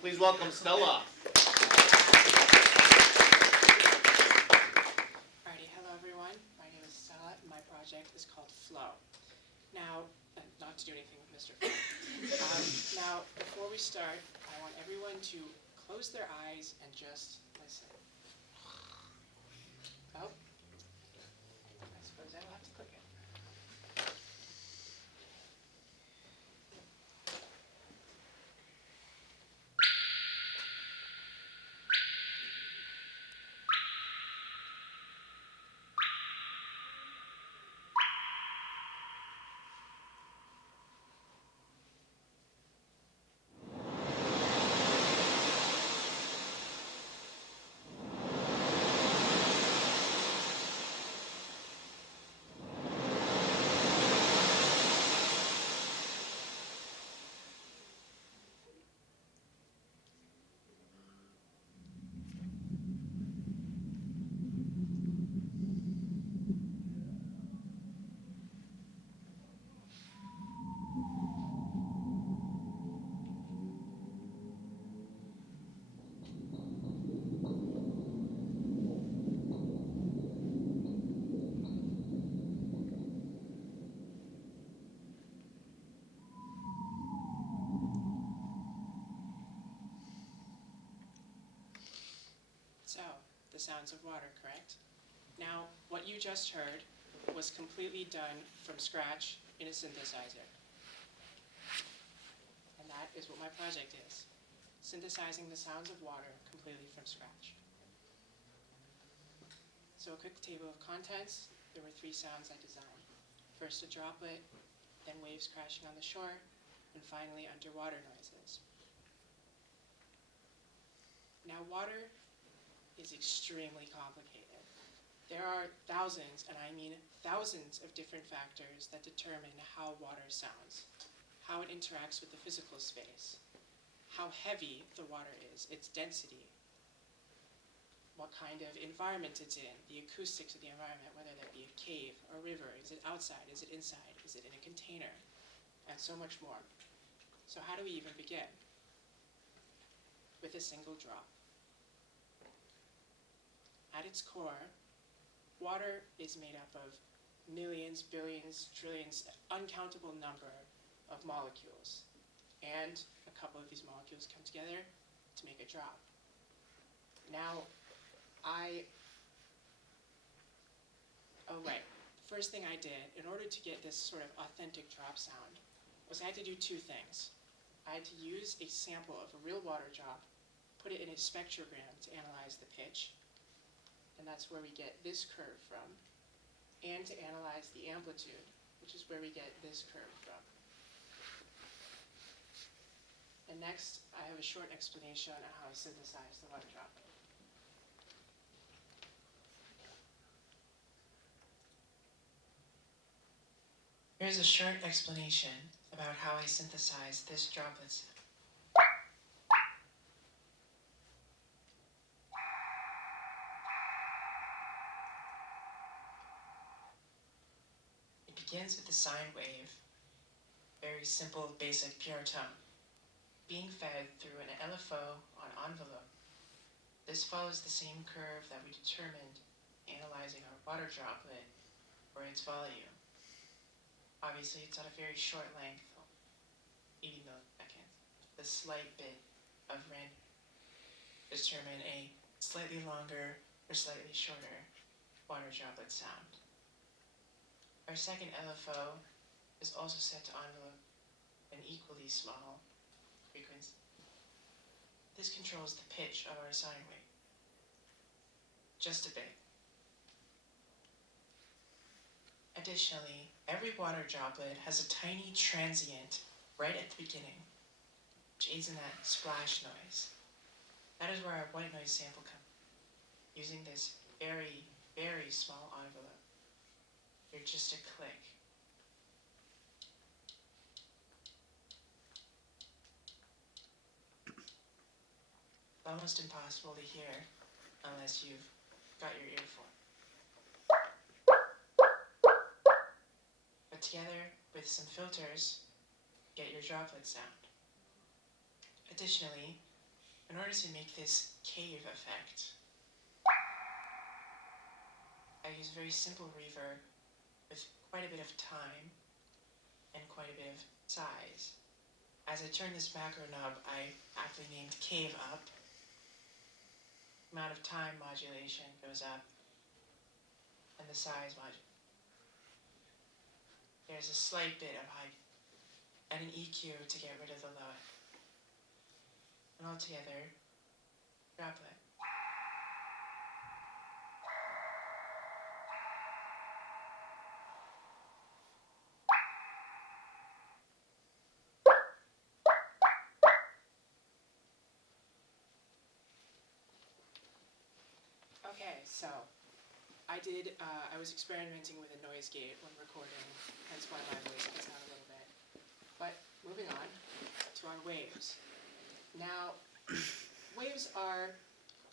Please welcome Stella. Alrighty, hello everyone. My name is Stella, and my project is called Flow. Now, not to do anything with Mr. Flow. Now, before we start, I want everyone to close their eyes and just listen. Oh, I suppose I'll have to click it. So, the sounds of water, correct? Now, what you just heard was completely done from scratch in a synthesizer. And that is what my project is, synthesizing the sounds of water completely from scratch. So a quick table of contents, there were 3 sounds I designed. First a droplet, then waves crashing on the shore, and finally underwater noises. Now water is extremely complicated. There are thousands, and I mean thousands of different factors that determine how water sounds, how it interacts with the physical space, how heavy the water is, its density, what kind of environment it's in, the acoustics of the environment, whether that be a cave, a river, is it outside, is it inside, is it in a container, and so much more. So how do we even begin? With a single drop. At its core, water is made up of millions, billions, trillions, uncountable number of molecules. And a couple of these molecules come together to make a drop. Now, the first thing I did, in order to get this sort of authentic drop sound, was I had to do 2 things. I had to use a sample of a real water drop, put it in a spectrogram to analyze the pitch, and that's where we get this curve from, and to analyze the amplitude, which is where we get this curve from. And next, I have a short explanation on how I synthesize the water drop. Here's a short explanation about how I synthesize this droplet sound. It begins with the sine wave, very simple, basic, pure tone, being fed through an LFO on envelope. This follows the same curve that we determined analyzing our water droplet or its volume. Obviously, it's on a very short length, 80 milliseconds. The slight bit of random determine a slightly longer or slightly shorter water droplet sound. Our second LFO is also set to envelope an equally small frequency. This controls the pitch of our sine wave, just a bit. Additionally, every water droplet has a tiny transient right at the beginning, which aids in that splash noise. That is where our white noise sample comes in, using this very, very small envelope. You're just a click. Almost impossible to hear unless you've got your earphone. But together with some filters, get your droplet sound. Additionally, In order to make this cave effect, I use a very simple reverb with quite a bit of time and quite a bit of size. As I turn this macro knob, I aptly named Cave Up. Amount of time modulation goes up, and the size modulation. There's a slight bit of height, and an EQ to get rid of the low. And altogether, droplet. Okay, so I was experimenting with a noise gate when recording, hence why my voice cuts out a little bit. But moving on to our waves. Now, waves are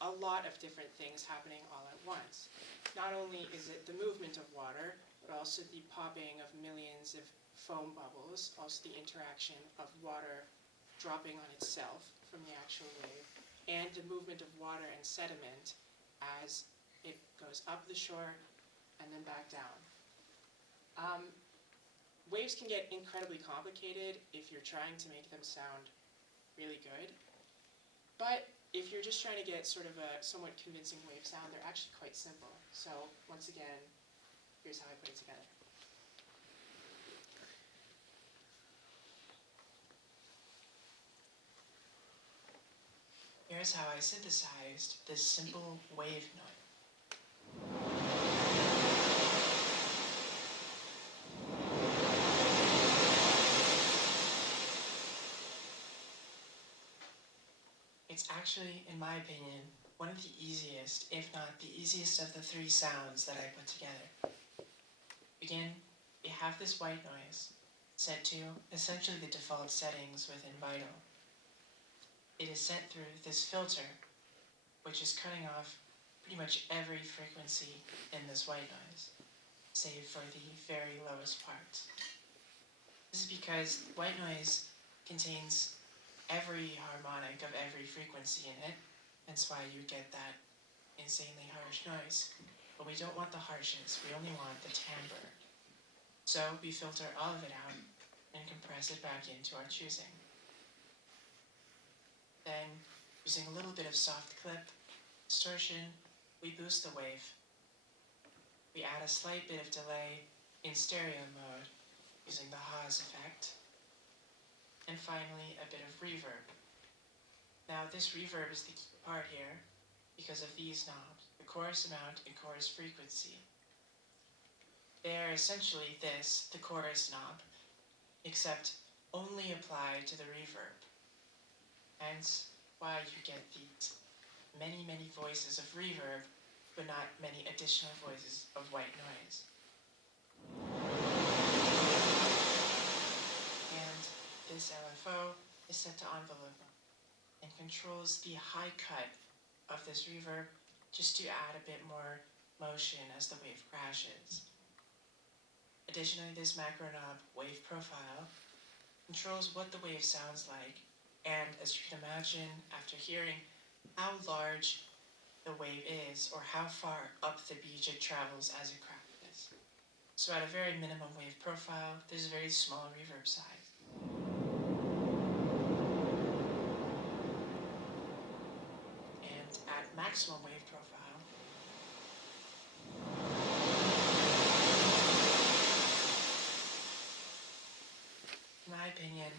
a lot of different things happening all at once. Not only is it the movement of water, but also the popping of millions of foam bubbles, also the interaction of water dropping on itself from the actual wave, and the movement of water and sediment as it goes up the shore and then back down. Waves can get incredibly complicated if you're trying to make them sound really good, but if you're just trying to get sort of a somewhat convincing wave sound, they're actually quite simple. So once again, here's how I put it together. Here's how I synthesized this simple wave noise. It's actually, in my opinion, one of the easiest, if not the easiest of the three sounds that I put together. Begin, we have this white noise set to essentially the default settings within Vital. It is sent through this filter, which is cutting off pretty much every frequency in this white noise, save for the very lowest parts. This is because white noise contains every harmonic of every frequency in it, hence why you get that insanely harsh noise. But we don't want the harshness, we only want the timbre. So we filter all of it out and compress it back into our choosing. Then, using a little bit of soft clip, distortion, we boost the wave. We add a slight bit of delay in stereo mode, using the Haas effect. And finally, a bit of reverb. Now this reverb is the key part here because of these knobs, the chorus amount and chorus frequency. They are essentially this, the chorus knob, except only applied to the reverb. Hence why you get these many, many voices of reverb, but not many additional voices of white noise. This LFO is set to envelope and controls the high cut of this reverb just to add a bit more motion as the wave crashes. Additionally, this macro knob wave profile controls what the wave sounds like, and as you can imagine, after hearing how large the wave is or how far up the beach it travels as it crashes. So at a very minimum wave profile, there's a very small reverb size. Maximum wave profile. In my opinion,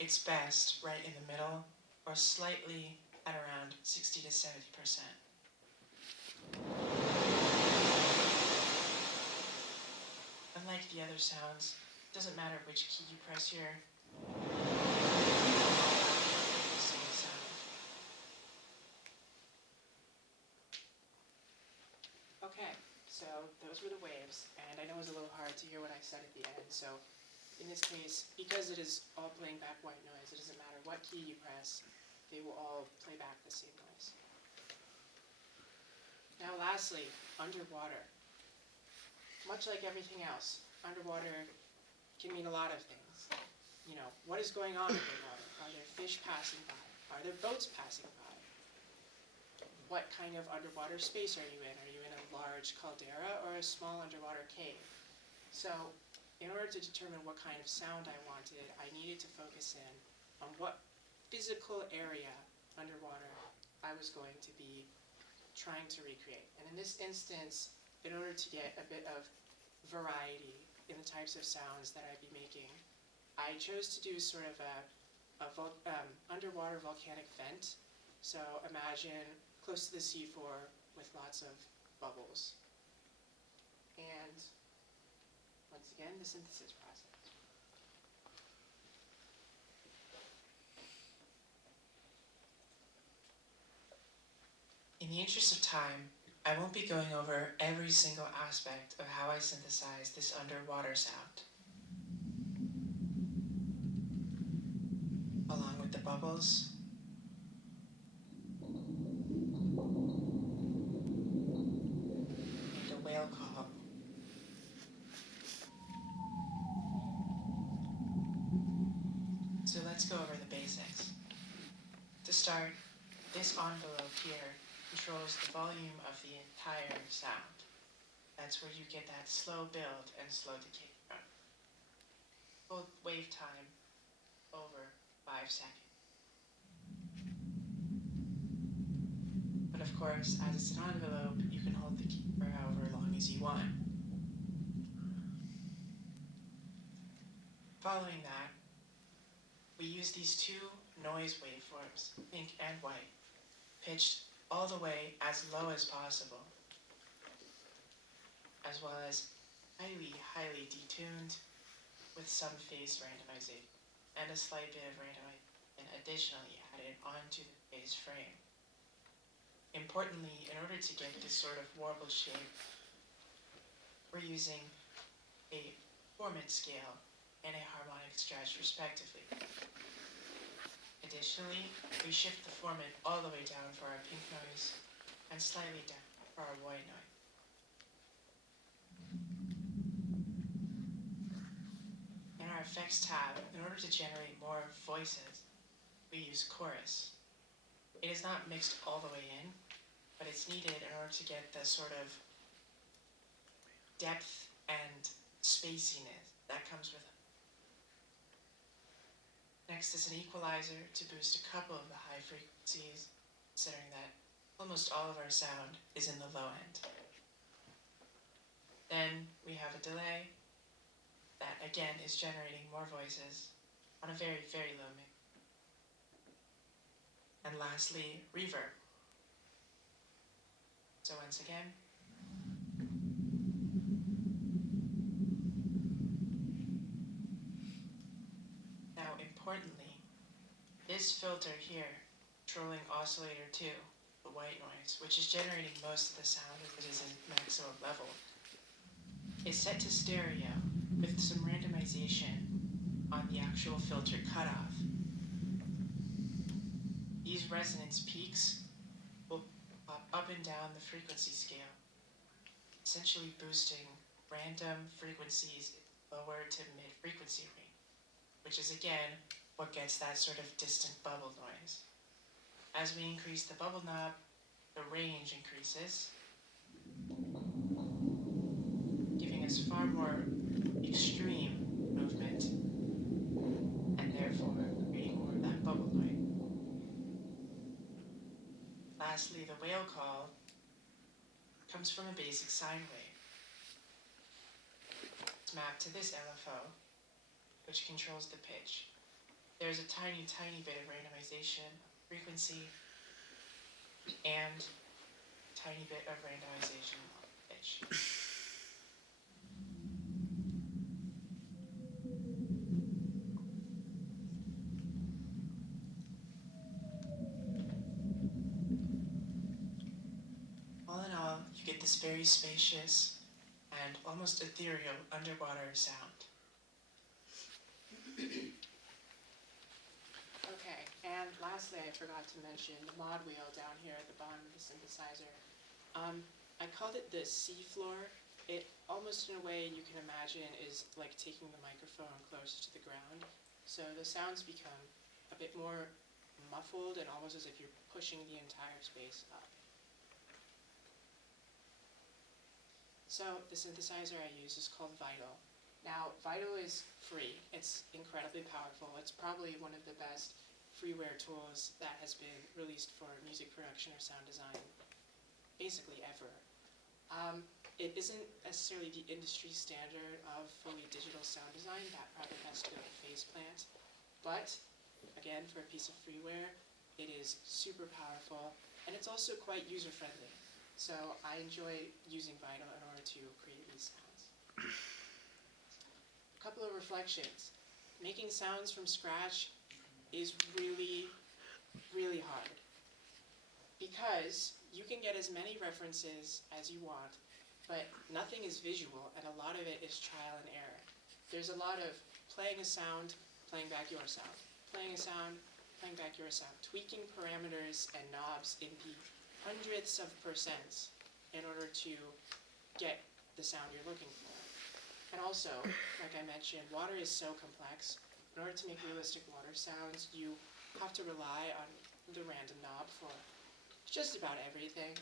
it's best right in the middle or slightly at around 60 to 70%. Unlike the other sounds, it doesn't matter which key you press here. Okay, so those were the waves, and I know it was a little hard to hear what I said at the end, so in this case, because it is all playing back white noise, it doesn't matter what key you press, they will all play back the same noise. Now lastly, underwater. Much like everything else, underwater can mean a lot of things. You know, what is going on underwater? Are there fish passing by? Are there boats passing by? What kind of underwater space are you in? Are you in a large caldera or a small underwater cave? So, in order to determine what kind of sound I wanted, I needed to focus in on what physical area underwater I was going to be trying to recreate. And in this instance, in order to get a bit of variety in the types of sounds that I'd be making, I chose to do sort of a underwater volcanic vent. So imagine close to the seafloor with lots of bubbles. And once again, the synthesis process. In the interest of time, I won't be going over every single aspect of how I synthesize this underwater sound. Along with the bubbles, and a whale call. So let's go over the basics. To start, this envelope here controls the volume of the entire sound. That's where you get that slow build and slow decay from. Full wave time over 5 seconds. But of course, as it's an envelope, you can hold the key for however long as you want. Following that, we use these two noise waveforms, pink and white, pitched all the way as low as possible, as well as highly, highly detuned with some phase randomization and a slight bit of randomization additionally added onto the phase frame. Importantly, in order to get this sort of warble shape, we're using a formant scale and a harmonic stretch respectively. Additionally, we shift the formant all the way down for our pink noise and slightly down for our white noise. In our effects tab, in order to generate more voices, we use chorus. It is not mixed all the way in, but it's needed in order to get the sort of depth and spaciness that comes with it. Next is an equalizer to boost a couple of the high frequencies, considering that almost all of our sound is in the low end. Then we have a delay that again is generating more voices on a very, very low mix. And lastly, reverb. So once again, now importantly, this filter here, controlling oscillator 2, the white noise, which is generating most of the sound as it is in maximum level, is set to stereo with some randomization on the actual filter cutoff. These resonance peaks will pop up and down the frequency scale, essentially boosting random frequencies lower to mid frequency range, which is again what gets that sort of distant bubble noise. As we increase the bubble knob, the range increases, giving us far more extreme movement, and therefore creating more of that bubble noise. Lastly, the whale call comes from a basic sine wave. It's mapped to this LFO, which controls the pitch. There's a tiny, tiny bit of randomization of frequency and a tiny bit of randomization of pitch. All in all, you get this very spacious and almost ethereal underwater sound. Okay, and lastly, I forgot to mention the mod wheel down here at the bottom of the synthesizer. I called it the seafloor. It almost in a way you can imagine is like taking the microphone closer to the ground. So the sounds become a bit more muffled and almost as if you're pushing the entire space up. So the synthesizer I use is called Vital. Now, Vital is free. It's incredibly powerful. It's probably one of the best freeware tools that has been released for music production or sound design, basically ever. It isn't necessarily the industry standard of fully digital sound design. That probably has to go to Faceplant. But, again, for a piece of freeware, it is super powerful, and it's also quite user-friendly. So I enjoy using Vital in order to create these sounds. A couple of reflections. Making sounds from scratch is really, really hard, because you can get as many references as you want, but nothing is visual, and a lot of it is trial and error. There's a lot of playing a sound, playing back your sound, playing a sound, playing back your sound, tweaking parameters and knobs in the hundredths of percents in order to get the sound you're looking for. And also, like I mentioned, water is so complex. In order to make realistic water sounds, you have to rely on the random knob for just about everything.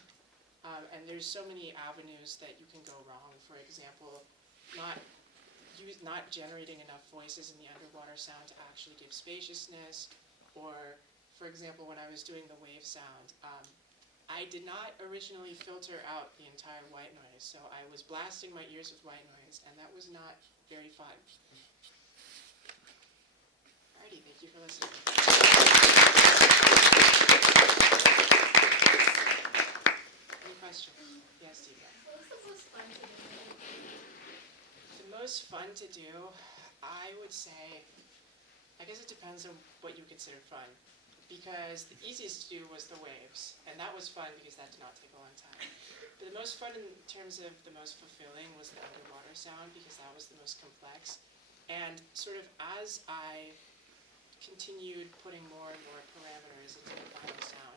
And there's so many avenues that you can go wrong. For example, not generating enough voices in the underwater sound to actually give spaciousness. Or, for example, when I was doing the wave sound, I did not originally filter out the entire white noise, so I was blasting my ears with white noise, and that was not very fun. Alrighty, thank you for listening. Any questions? Yes, Steve. What's the most fun to do? The most fun to do, I would say, I guess it depends on what you consider fun. Because the easiest to do was the waves, and that was fun because that did not take a long time. But the most fun in terms of the most fulfilling was the underwater sound, because that was the most complex. And sort of as I continued putting more and more parameters into the final sound,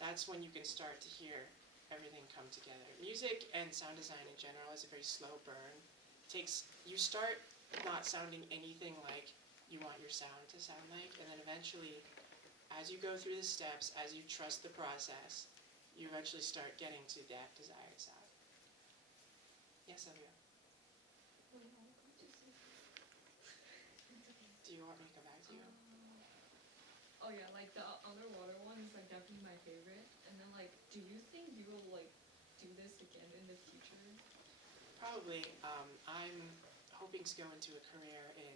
that's when you can start to hear everything come together. Music and sound design in general is a very slow burn. You start not sounding anything like you want your sound to sound like, and then eventually, as you go through the steps, as you trust the process, you eventually start getting to that desired sound. Yes, Olivia? Do you want me to come back to you? Oh yeah, like the underwater one is like definitely my favorite. And then like, do you think you will like do this again in the future? Probably. I'm hoping to go into a career in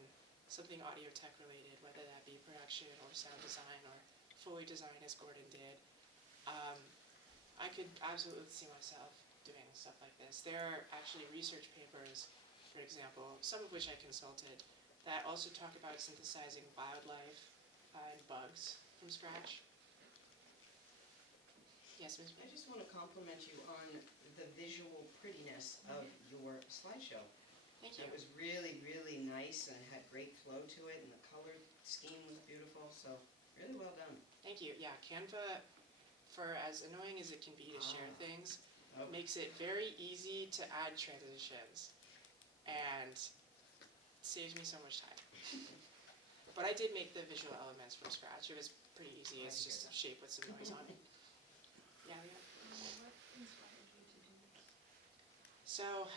something audio tech related, whether that be production or sound design or fully design as Gordon did. I could absolutely see myself doing stuff like this. There are actually research papers, for example, some of which I consulted, that also talk about synthesizing wildlife and bugs from scratch. Yes, Ms. I just want to compliment you on the visual prettiness of your slideshow. Thank you. It was really, really nice and had great flow to it, and the color scheme was beautiful, so really well done. Thank you. Yeah, Canva, for as annoying as it can be to share things, makes it very easy to add transitions and saves me so much time. But I did make the visual elements from scratch. It was pretty easy. It's just a shape with some noise on it. Yeah, yeah. What inspired you to do this? So,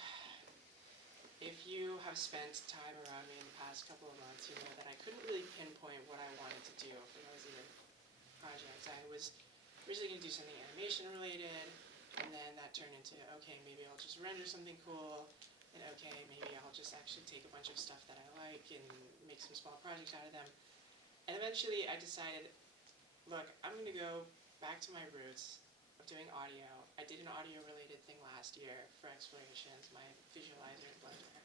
if you have spent time around me in the past couple of months, you know that I couldn't really pinpoint what I wanted to do for those either projects. I was originally going to do something animation related, and then that turned into, okay, maybe I'll just render something cool, and okay, maybe I'll just actually take a bunch of stuff that I like and make some small projects out of them. And eventually I decided, look, I'm going to go back to my roots of doing audio. I did an audio related thing last year for Explorations, my visualizer and Blender.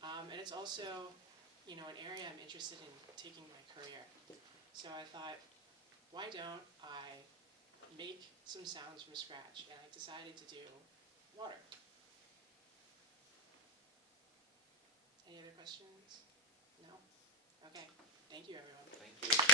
And it's also, you know, an area I'm interested in taking my career. So I thought, why don't I make some sounds from scratch? And I decided to do water. Any other questions? No? Okay. Thank you, everyone. Thank you.